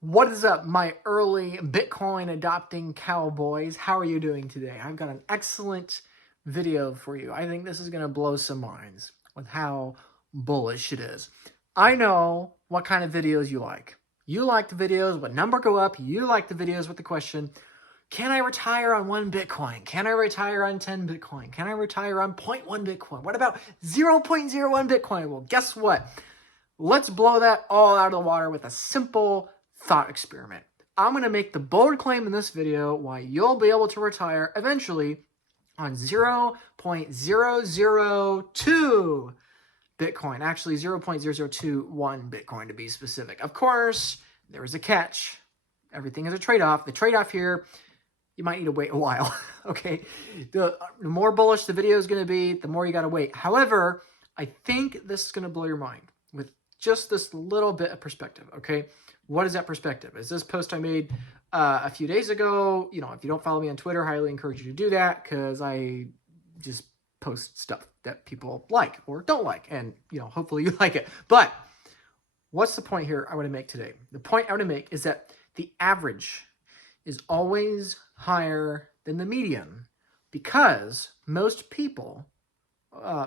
What is up, my early Bitcoin adopting cowboys? How are you doing today? I've got an excellent video for you. I think this is going to blow some minds with how bullish it is. I know what kind of videos you like. You like the videos with number go up. You like the videos with the question, can I retire on 1 Bitcoin? Can I retire on 10 Bitcoin? Can I retire on 0.1 Bitcoin? What about 0.01 Bitcoin? Well, guess what? Let's blow that all out of the water with a simple thought experiment. I'm going to make the bold claim in this video why you'll be able to retire eventually on 0.002 Bitcoin. Actually, 0.0021 Bitcoin to be specific. Of course, there is a catch. Everything is a trade-off. The trade-off here, you might need to wait a while, okay? The more bullish the video is going to be, the more you got to wait. However, I think this is going to blow your mind with just this little bit of perspective, okay? What is that perspective? Is this post I made a few days ago? You know, if you don't follow me on Twitter, I highly encourage you to do that because I just post stuff that people like or don't like. And, you know, hopefully you like it. But what's the point here I want to make today? The point I want to make is that the average is always higher than the median because most people,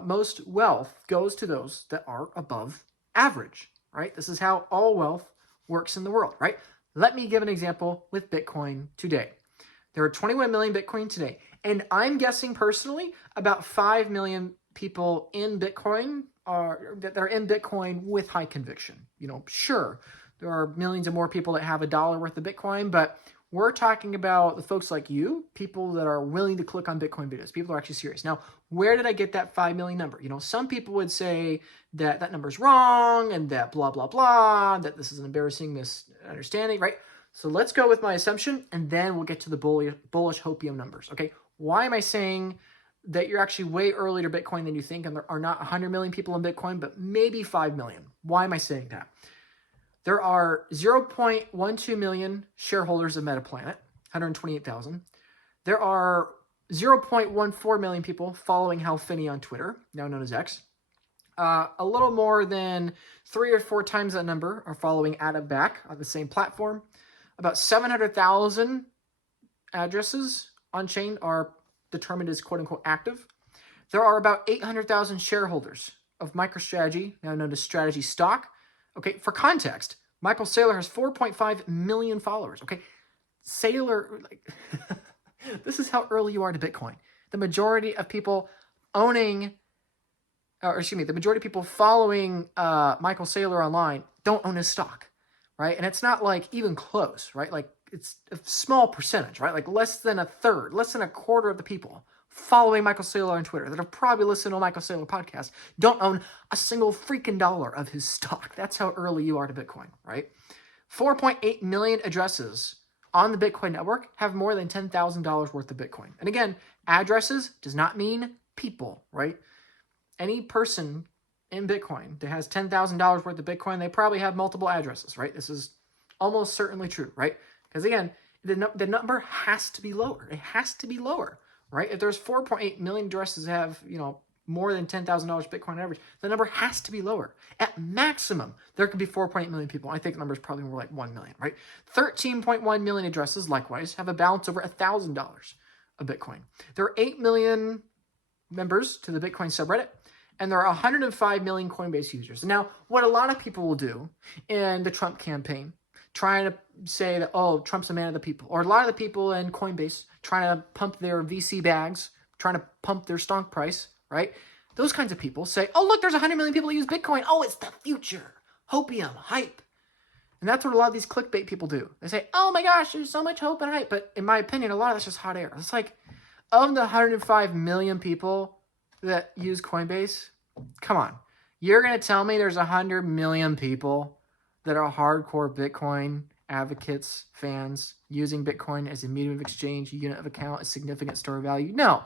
most wealth goes to those that are above average, right? This is how all wealth works in the world, right? Let me give an example with Bitcoin today. There are 21 million Bitcoin today, and I'm guessing personally about 5 million people in Bitcoin that are in Bitcoin with high conviction. You know, sure, there are millions of more people that have $1 worth of Bitcoin, but we're talking about the folks like you, people that are willing to click on Bitcoin videos. People are actually serious. Now, where did I get that 5 million number? You know, some people would say that that number is wrong and that blah, blah, blah, that this is an embarrassing misunderstanding, right? So let's go with my assumption, and then we'll get to the bullish hopium numbers, okay? Why am I saying that you're actually way earlier to Bitcoin than you think, and there are not 100 million people in Bitcoin, but maybe 5 million? Why am I saying that? There are 0.12 million shareholders of Metaplanet, 128,000. There are 0.14 million people following Hal Finney on Twitter, now known as X. A little more than 3 or 4 times that number are following Adam Back on the same platform. About 700,000 addresses on chain are determined as quote-unquote active. There are about 800,000 shareholders of MicroStrategy, now known as Strategy Stock. Okay, for context, Michael Saylor has 4.5 million followers. Okay, Saylor, like, this is how early you are to Bitcoin. The majority of people owning, or excuse me, the majority of people following Michael Saylor online don't own his stock, right? And it's not like even close, right? Like it's a small percentage, right? Like less than a third, less than a quarter of the people following Michael Saylor on Twitter that have probably listened to a Michael Saylor podcast don't own a single freaking dollar of his stock. That's how early you are to Bitcoin, right? 4.8 million addresses on the Bitcoin network have more than $10,000 worth of Bitcoin. And again, addresses does not mean people, right? Any person in Bitcoin that has $10,000 worth of Bitcoin, they probably have multiple addresses, right? This is almost certainly true, right? Because again, the number has to be lower. It has to be lower, right? If there's 4.8 million addresses that have, you know, more than $10,000 Bitcoin average, the number has to be lower. At maximum, there could be 4.8 million people. I think the number is probably more like 1 million, right? 13.1 million addresses, likewise, have a balance over $1,000 of Bitcoin. There are 8 million members to the Bitcoin subreddit, and there are 105 million Coinbase users. Now, what a lot of people will do in the Trump campaign, trying to say that, oh, Trump's a man of the people, or a lot of the people in Coinbase trying to pump their VC bags, trying to pump their stock price, right? Those kinds of people say, oh, look, there's 100 million people that use Bitcoin. Oh, it's the future. Hopium, hype. And that's what a lot of these clickbait people do. They say, oh my gosh, there's so much hope and hype. But in my opinion, a lot of that's just hot air. It's like, of the 105 million people that use Coinbase, come on. You're going to tell me there's 100 million people that are hardcore Bitcoin advocates, fans, using Bitcoin as a medium of exchange, unit of account, a significant store of value? No.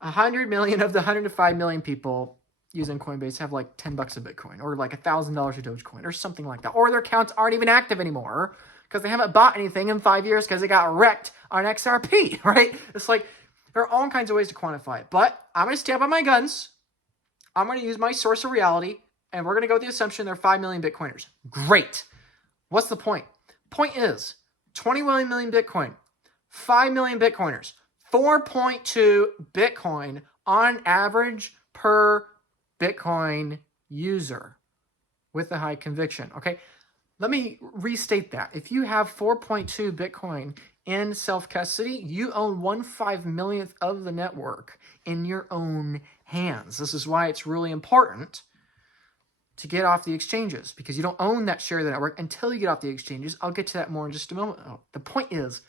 100 million of the 105 million people using Coinbase have like $10 of Bitcoin or like $1,000 of Dogecoin or something like that. Or their accounts aren't even active anymore because they haven't bought anything in 5 years because they got wrecked on XRP, right? It's like there are all kinds of ways to quantify it. But I'm going to stand by my guns. I'm going to use my source of reality, and we're going to go with the assumption there are 5 million Bitcoiners. Great. What's the point? Point is, 21 million Bitcoin, 5 million Bitcoiners, 4.2 Bitcoin on average per Bitcoin user with a high conviction. Okay, let me restate that. If you have 4.2 Bitcoin in self-custody, you own 1/5 millionth of the network in your own hands. This is why it's really important to get off the exchanges, because you don't own that share of the network until you get off the exchanges. I'll get to that more in just a moment. The point is,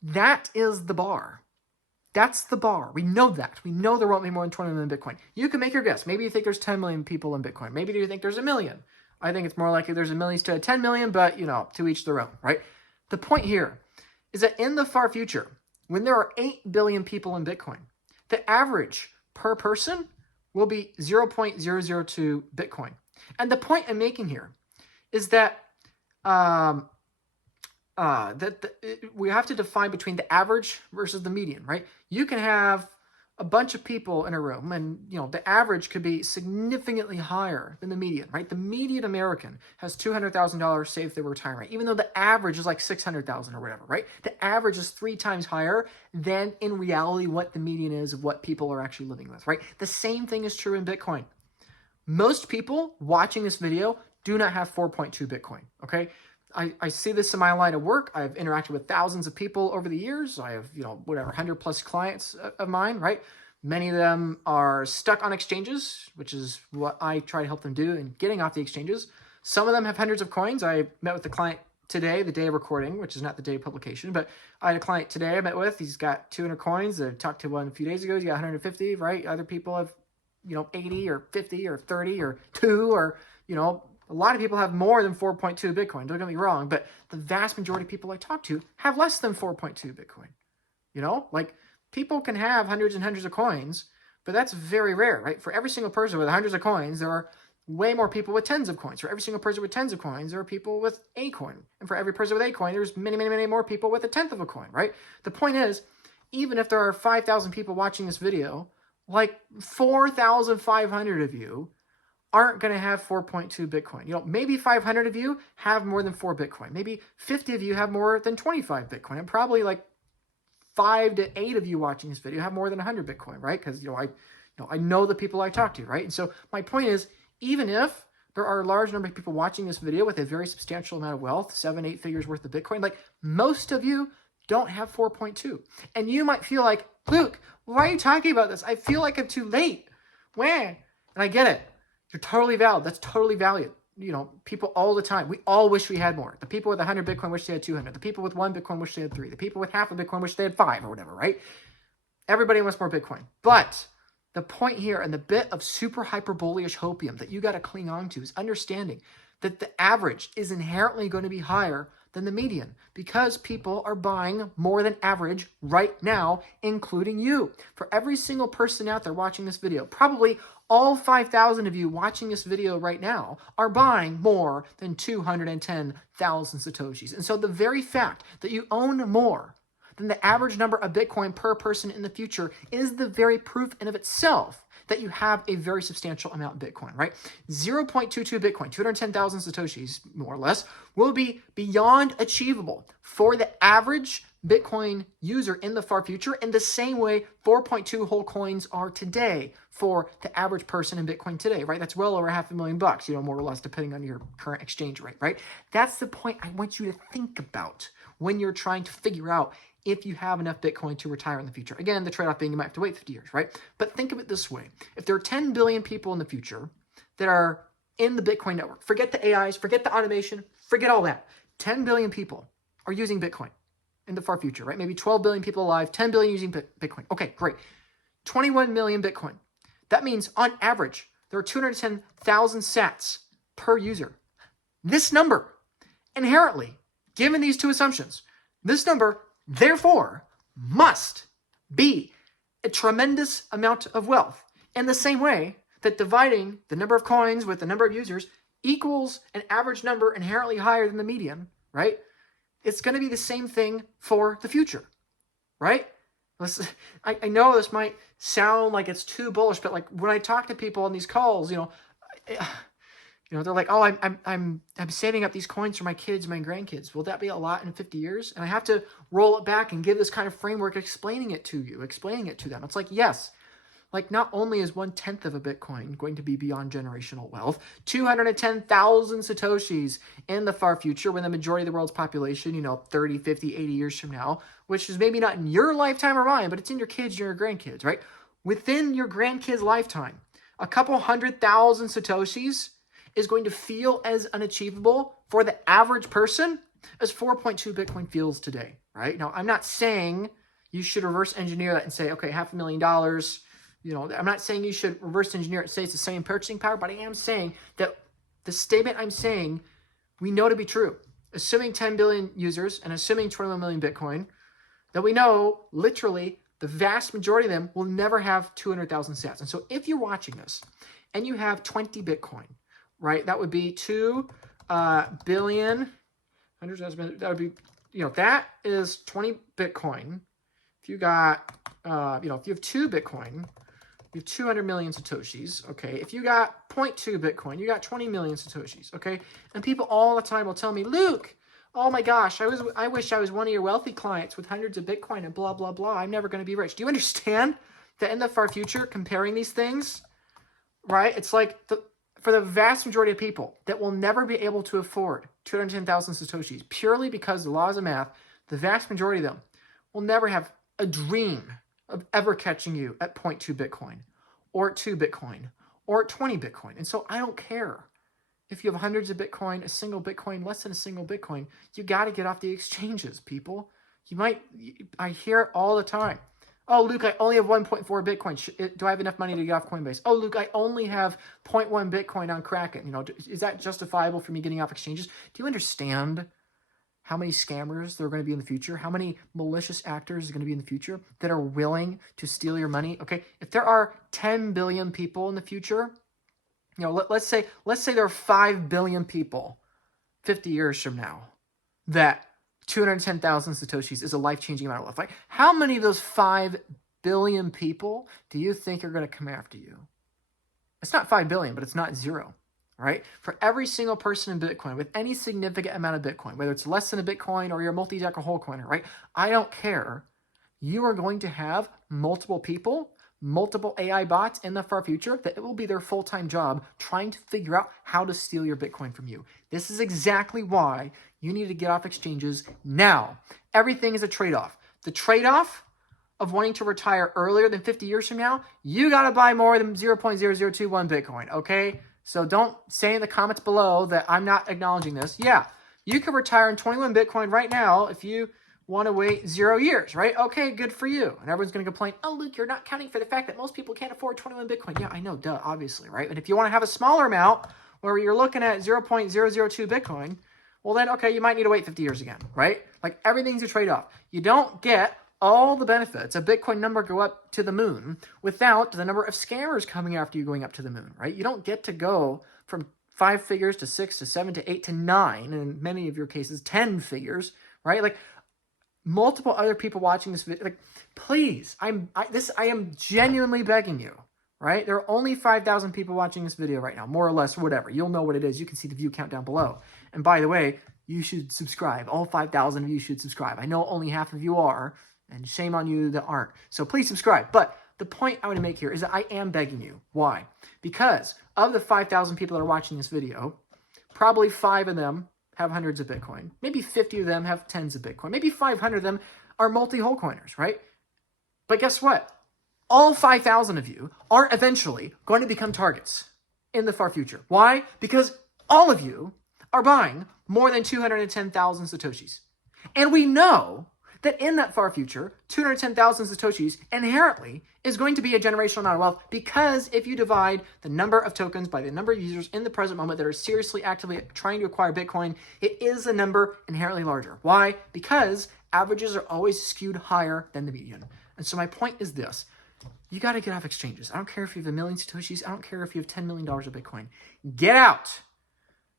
that is the bar. That's the bar. We know that. We know there won't be more than 20 million Bitcoin. You can make your guess. Maybe you think there's 10 million people in Bitcoin. Maybe you think there's a million. I think it's more likely there's a million to 10 million, but, to each their own, right? The point here is that in the far future, when there are 8 billion people in Bitcoin, the average per person will be 0.002 Bitcoin. And the point I'm making here is that we have to define between the average versus the median, right? You can have a bunch of people in a room, and the average could be significantly higher than the median, right? The median American has $200,000 saved for retirement, even though the average is like 600,000 or whatever, right? The average is 3 times higher than in reality what the median is of what people are actually living with, right? The same thing is true in Bitcoin. Most people watching this video do not have 4.2 Bitcoin, okay? I see this in my line of work. I've interacted with thousands of people over the years. I have, 100 plus clients of mine, right? Many of them are stuck on exchanges, which is what I try to help them do in getting off the exchanges. Some of them have hundreds of coins. I met with a client today, the day of recording, which is not the day of publication, but I had a client today I met with. He's got 200 coins. I talked to one a few days ago. He's got 150, right? Other people have, 80 or 50 or 30 or 2 or, a lot of people have more than 4.2 Bitcoin, don't get me wrong, but the vast majority of people I talk to have less than 4.2 Bitcoin. Like, people can have hundreds and hundreds of coins, but that's very rare, right? For every single person with hundreds of coins, there are way more people with tens of coins. For every single person with tens of coins, there are people with a coin. And for every person with a coin, there's many, many, many more people with a tenth of a coin, right? The point is, even if there are 5,000 people watching this video, like 4,500 of you aren't going to have 4.2 Bitcoin. Maybe 500 of you have more than 4 Bitcoin. Maybe 50 of you have more than 25 Bitcoin. And probably like 5 to 8 of you watching this video have more than 100 Bitcoin, right? Because, I know the people I talk to, right? And so my point is, even if there are a large number of people watching this video with a very substantial amount of wealth, 7, 8 figures worth of Bitcoin, like most of you don't have 4.2. And you might feel like, Luke, why are you talking about this? I feel like I'm too late. When? And I get it. You're totally valid. That's totally valid. People all the time, we all wish we had more. The people with 100 Bitcoin wish they had 200. The people with 1 Bitcoin wish they had 3. The people with half a Bitcoin wish they had 5 or whatever, right? Everybody wants more Bitcoin. But the point here, and the bit of super hyper bullish hopium that you got to cling on to, is understanding that the average is inherently going to be higher than the median because people are buying more than average right now, including you. For every single person out there watching this video, probably all 5,000 of you watching this video right now are buying more than 210,000 Satoshis. And so the very fact that you own more than the average number of Bitcoin per person in the future is the very proof in of itself that you have a very substantial amount of Bitcoin, right? 0.22 Bitcoin, 210,000 Satoshis, more or less, will be beyond achievable for the average Bitcoin user in the far future in the same way 4.2 whole coins are today for the average person in Bitcoin today, right? That's well over $500,000, more or less, depending on your current exchange rate, right? That's the point I want you to think about when you're trying to figure out if you have enough Bitcoin to retire in the future. Again, the trade-off being you might have to wait 50 years, right? But think of it this way. If there are 10 billion people in the future that are in the Bitcoin network, forget the AIs, forget the automation, forget all that. 10 billion people are using Bitcoin in the far future, right? Maybe 12 billion people alive, 10 billion using Bitcoin. Okay, great. 21 million Bitcoin. That means on average, there are 210,000 sats per user. This number, inherently, given these two assumptions, this number therefore must be a tremendous amount of wealth. In the same way that dividing the number of coins with the number of users equals an average number inherently higher than the median, right? It's going to be the same thing for the future, right? I know this might sound like it's too bullish, but like when I talk to people on these calls, You know, they're like, oh, I'm saving up these coins for my kids, my grandkids. Will that be a lot in 50 years? And I have to roll it back and give this kind of framework explaining it to you, explaining it to them. It's like, yes, like not only is 1/10 of a Bitcoin going to be beyond generational wealth, 210,000 Satoshis in the far future when the majority of the world's population, you know, 30, 50, 80 years from now, which is maybe not in your lifetime or mine, but it's in your kids, your grandkids, right? Within your grandkids' lifetime, a couple 100,000 Satoshis is going to feel as unachievable for the average person as 4.2 Bitcoin feels today, right? Now, I'm not saying you should reverse engineer that and say, okay, $500,000, you know, I'm not saying you should reverse engineer it and say it's the same purchasing power, but I am saying that the statement I'm saying, we know to be true. Assuming 10 billion users and assuming 21 million Bitcoin, that we know literally the vast majority of them will never have 200,000 sats. And so if you're watching this and you have 20 Bitcoin, right? That would be 2 billion. That would be, you know, that is 20 Bitcoin. If you got, you know, if you have 2 Bitcoin, you have 200 million Satoshis, okay? If you got 0.2 Bitcoin, you got 20 million Satoshis, okay? And people all the time will tell me, Luke, oh my gosh, I wish I was one of your wealthy clients with hundreds of Bitcoin and blah, blah, blah. I'm never going to be rich. Do you understand that in the far future, comparing these things, right? It's like for the vast majority of people that will never be able to afford 210,000 Satoshis, purely because the laws of math, the vast majority of them will never have a dream of ever catching you at 0.2 Bitcoin or at 2 Bitcoin or at 20 Bitcoin. And so I don't care if you have hundreds of Bitcoin, a single Bitcoin, less than a single Bitcoin. You got to get off the exchanges, people. I hear it all the time. Oh, Luke, I only have 1.4 Bitcoin. Do I have enough money to get off Coinbase? Oh, Luke, I only have 0.1 Bitcoin on Kraken. You know, is that justifiable for me getting off exchanges? Do you understand how many scammers there are going to be in the future? How many malicious actors are going to be in the future that are willing to steal your money? Okay, if there are 10 billion people in the future, you know, let's say there are 5 billion people 50 years from now that 210,000 Satoshis is a life-changing amount of wealth. Like, how many of those 5 billion people do you think are going to come after you? It's not 5 billion, but it's not 0, right? For every single person in Bitcoin with any significant amount of Bitcoin, whether it's less than a Bitcoin or you're a multi-decker whole coiner, right? I don't care. You are going to have multiple people, multiple AI bots in the far future that it will be their full-time job trying to figure out how to steal your Bitcoin from you. This is exactly why you need to get off exchanges now. Everything is a trade-off. The trade-off of wanting to retire earlier than 50 years from now, you got to buy more than 0.0021 Bitcoin, okay? So don't say in the comments below that I'm not acknowledging this. Yeah, you could retire in 21 Bitcoin right now if you want to wait 0 years, right? Okay, good for you. And everyone's going to complain, oh, Luke, you're not counting for the fact that most people can't afford 21 Bitcoin. Yeah, I know, duh, obviously, right? But if you want to have a smaller amount where you're looking at 0.002 Bitcoin, well then, okay, you might need to wait 50 years again, right? Like everything's a trade-off. You don't get all the benefits of Bitcoin number go up to the moon without the number of scammers coming after you going up to the moon, right? You don't get to go from 5 figures to 6 to 7 to 8 to 9, and in many of your cases, 10 figures, right? Like multiple other people watching this video, like please, I am genuinely begging you, right? There are only 5,000 people watching this video right now, more or less, or whatever. You'll know what it is. You can see the view count down below. And by the way, you should subscribe. All 5,000 of you should subscribe. I know only half of you are, and shame on you that aren't. So please subscribe. But the point I want to make here is that I am begging you. Why? Because of the 5,000 people that are watching this video, probably 5 of them have hundreds of Bitcoin. Maybe 50 of them have tens of Bitcoin. Maybe 500 of them are multi-whole coiners, right? But guess what? All 5,000 of you are eventually going to become targets in the far future. Why? Because all of you are buying more than 210,000 Satoshis. And we know that in that far future, 210,000 Satoshis inherently is going to be a generational amount of wealth, because if you divide the number of tokens by the number of users in the present moment that are seriously actively trying to acquire Bitcoin, it is a number inherently larger. Why? Because averages are always skewed higher than the median. And so my point is this. You got to get off exchanges. I don't care if you have 1 million Satoshis. I don't care if you have $10 million of Bitcoin. Get out.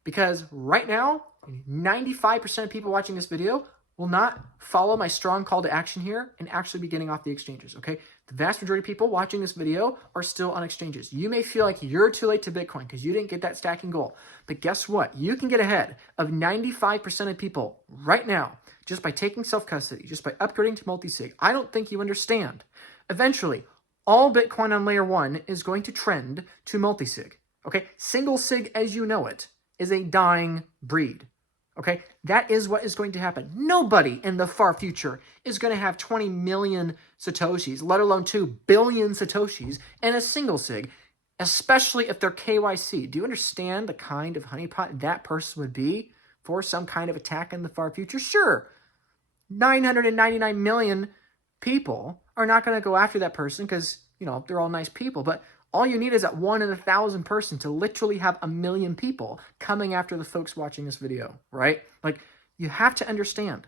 Because right now, 95% of people watching this video will not follow my strong call to action here and actually be getting off the exchanges, okay? The vast majority of people watching this video are still on exchanges. You may feel like you're too late to Bitcoin because you didn't get that stacking goal. But guess what? You can get ahead of 95% of people right now just by taking self-custody, just by upgrading to multi-sig. I don't think you understand. Eventually, all Bitcoin on layer 1 is going to trend to multi-sig. Okay? Single sig as you know it is a dying breed. Okay, that is what is going to happen. Nobody in the far future is going to have 20 million Satoshis, let alone 2 billion Satoshis in a single sig, especially if they're KYC. Do you understand the kind of honeypot that person would be for some kind of attack in the far future? Sure, 999 million people are not going to go after that person because, you know, they're all nice people, but all you need is that 1 in 1,000 person to literally have 1 million people coming after the folks watching this video, right? Like, you have to understand,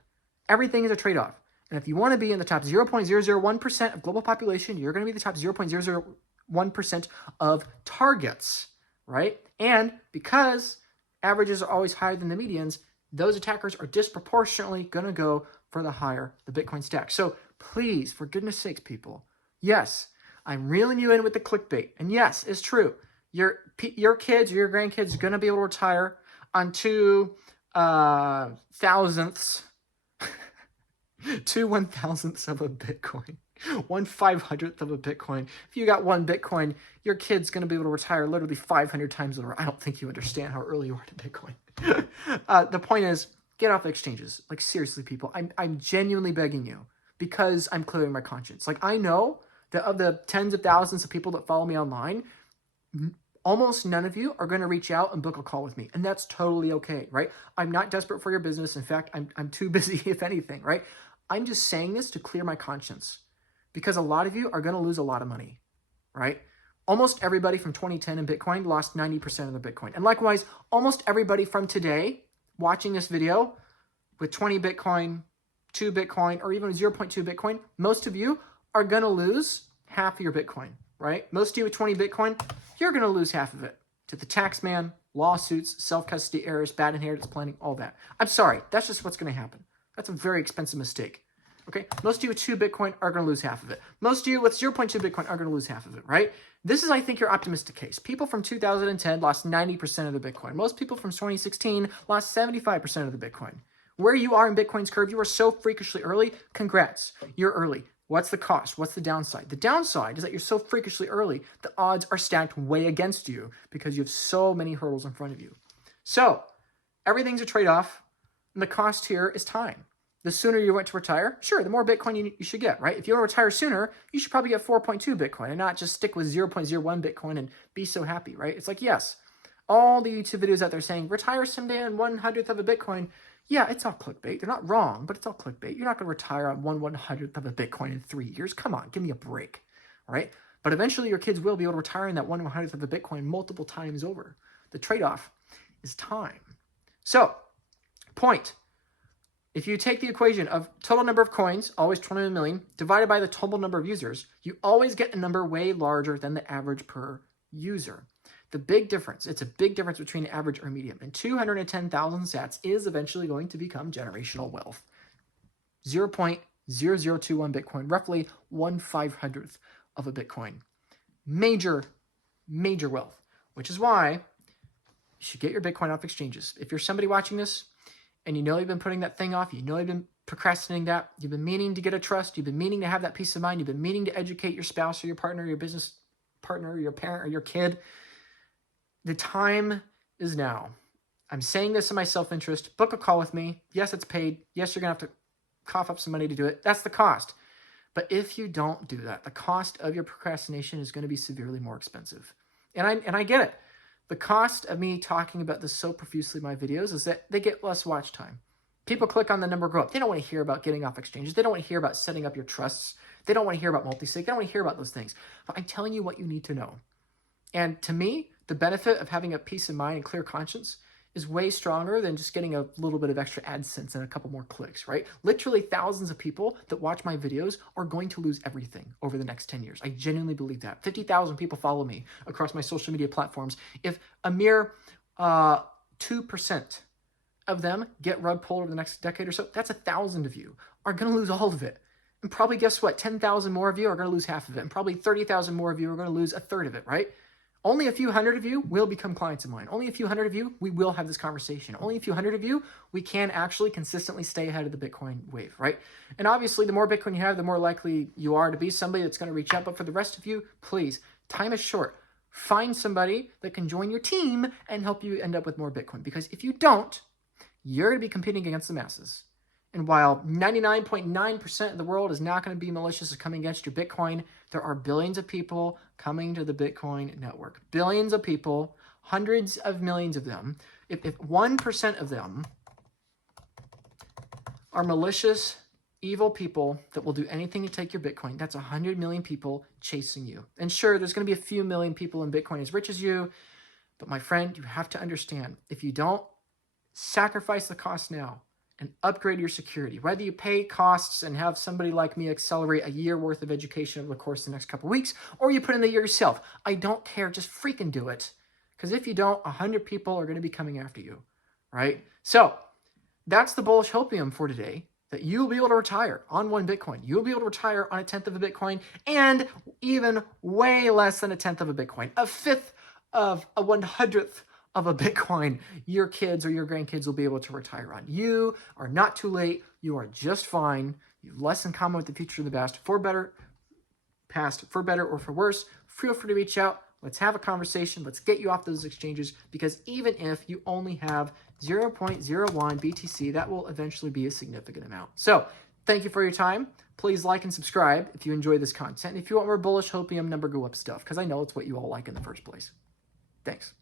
everything is a trade-off. And if you want to be in the top 0.001% of global population, you're going to be the top 0.001% of targets, right? And because averages are always higher than the medians, those attackers are disproportionately going to go for the higher the Bitcoin stack. So please, for goodness sakes, people, yes, I'm reeling you in with the clickbait. And yes, it's true. Your kids or your grandkids are going to be able to retire on 2 thousandths, 2 1,000ths of a Bitcoin, 1/500th of a Bitcoin. If you got 1 Bitcoin, your kid's going to be able to retire literally 500 times over. I don't think you understand how early you are to Bitcoin. The point is, get off exchanges. Like, seriously, people, I'm genuinely begging you because I'm clearing my conscience. Like, I know that of the tens of thousands of people that follow me online, almost none of you are going to reach out and book a call with me. And that's totally okay, right? I'm not desperate for your business. In fact, I'm too busy, if anything, right? I'm just saying this to clear my conscience because a lot of you are going to lose a lot of money, right? Almost everybody from 2010 in Bitcoin lost 90% of their Bitcoin. And likewise, almost everybody from today watching this video with 20 Bitcoin, 2 Bitcoin, or even 0.2 Bitcoin, most of you are going to lose half of your Bitcoin, right? Most of you with 20 Bitcoin, you're going to lose half of it to the tax man, lawsuits, self-custody errors, bad inheritance planning, all that. I'm sorry. That's just what's going to happen. That's a very expensive mistake. Okay? Most of you with 2 Bitcoin are going to lose half of it. Most of you with 0.2 Bitcoin are going to lose half of it, right? This is, I think, your optimistic case. People from 2010 lost 90% of the Bitcoin. Most people from 2016 lost 75% of the Bitcoin. Where you are in Bitcoin's curve, you are so freakishly early. Congrats. You're early. What's the cost? What's the downside? The downside is that you're so freakishly early, the odds are stacked way against you because you have so many hurdles in front of you. So everything's a trade-off, and the cost here is time. The sooner you want to retire, sure, the more Bitcoin you should get, right? If you want to retire sooner, you should probably get 4.2 Bitcoin and not just stick with 0.01 Bitcoin and be so happy, right? It's like, yes, all the YouTube videos out there saying, retire someday on 1/100th of a Bitcoin. Yeah, it's all clickbait. They're not wrong, but it's all clickbait. You're not going to retire on 1/100th of a Bitcoin in 3 years. Come on, give me a break, all right? But eventually your kids will be able to retire in that 1/100th of a Bitcoin multiple times over. The trade-off is time. So, point. If you take the equation of total number of coins, always 21 million, divided by the total number of users, you always get a number way larger than the average per user. The big difference, it's a big difference between average or medium, and 210,000 sats is eventually going to become generational wealth. 0.0021 Bitcoin, roughly 1/500th of a Bitcoin. Major, major wealth, which is why you should get your Bitcoin off exchanges. If you're somebody watching this and you know you've been putting that thing off, you know you've been procrastinating that, you've been meaning to get a trust, you've been meaning to have that peace of mind, you've been meaning to educate your spouse or your partner, your business partner, or your parent or your kid, the time is now. I'm saying this in my self-interest. Book a call with me. Yes, it's paid. Yes, you're going to have to cough up some money to do it. That's the cost. But if you don't do that, the cost of your procrastination is going to be severely more expensive. And I get it. The cost of me talking about this so profusely in my videos is that they get less watch time. People click on the number go up. They don't want to hear about getting off exchanges. They don't want to hear about setting up your trusts. They don't want to hear about multi-sig. They don't want to hear about those things. But I'm telling you what you need to know. And to me, the benefit of having a peace of mind and clear conscience is way stronger than just getting a little bit of extra AdSense and a couple more clicks, right? Literally thousands of people that watch my videos are going to lose everything over the next 10 years. I genuinely believe that. 50,000 people follow me across my social media platforms. If a mere 2% of them get rug pulled over the next decade or so, that's 1,000 of you are going to lose all of it. And probably, guess what? 10,000 more of you are going to lose half of it. And probably 30,000 more of you are going to lose a third of it, right? Only a few hundred of you will become clients of mine. Only a few hundred of you, we will have this conversation. Only a few hundred of you, we can actually consistently stay ahead of the Bitcoin wave, right? And obviously, the more Bitcoin you have, the more likely you are to be somebody that's going to reach out. But for the rest of you, please, time is short. Find somebody that can join your team and help you end up with more Bitcoin. Because if you don't, you're going to be competing against the masses. And while 99.9% of the world is not going to be malicious or coming against your Bitcoin, there are billions of people coming to the Bitcoin network. Billions of people, hundreds of millions of them. If 1% of them are malicious, evil people that will do anything to take your Bitcoin, that's 100 million people chasing you. And sure, there's going to be a few million people in Bitcoin as rich as you, but my friend, you have to understand, if you don't sacrifice the cost now, and upgrade your security. Whether you pay costs and have somebody like me accelerate a year worth of education over the course of the next couple of weeks, or you put in the year yourself. I don't care. Just freaking do it. Because if you don't, 100 people are going to be coming after you, right? So that's the bullish hopium for today, that you'll be able to retire on 1 Bitcoin. You'll be able to retire on 1/10 of a Bitcoin, and even way less than 1/10 of a Bitcoin. 1/5 of a 100th of a Bitcoin, your kids or your grandkids will be able to retire on. You are not too late. You are just fine. You have less in common with the future of the past, for better or for worse. Feel free to reach out. Let's have a conversation. Let's get you off those exchanges, because even if you only have 0.01 BTC, that will eventually be a significant amount. So thank you for your time. Please like and subscribe if you enjoy this content. And if you want more bullish hopium number go up stuff, because I know it's what you all like in the first place. Thanks.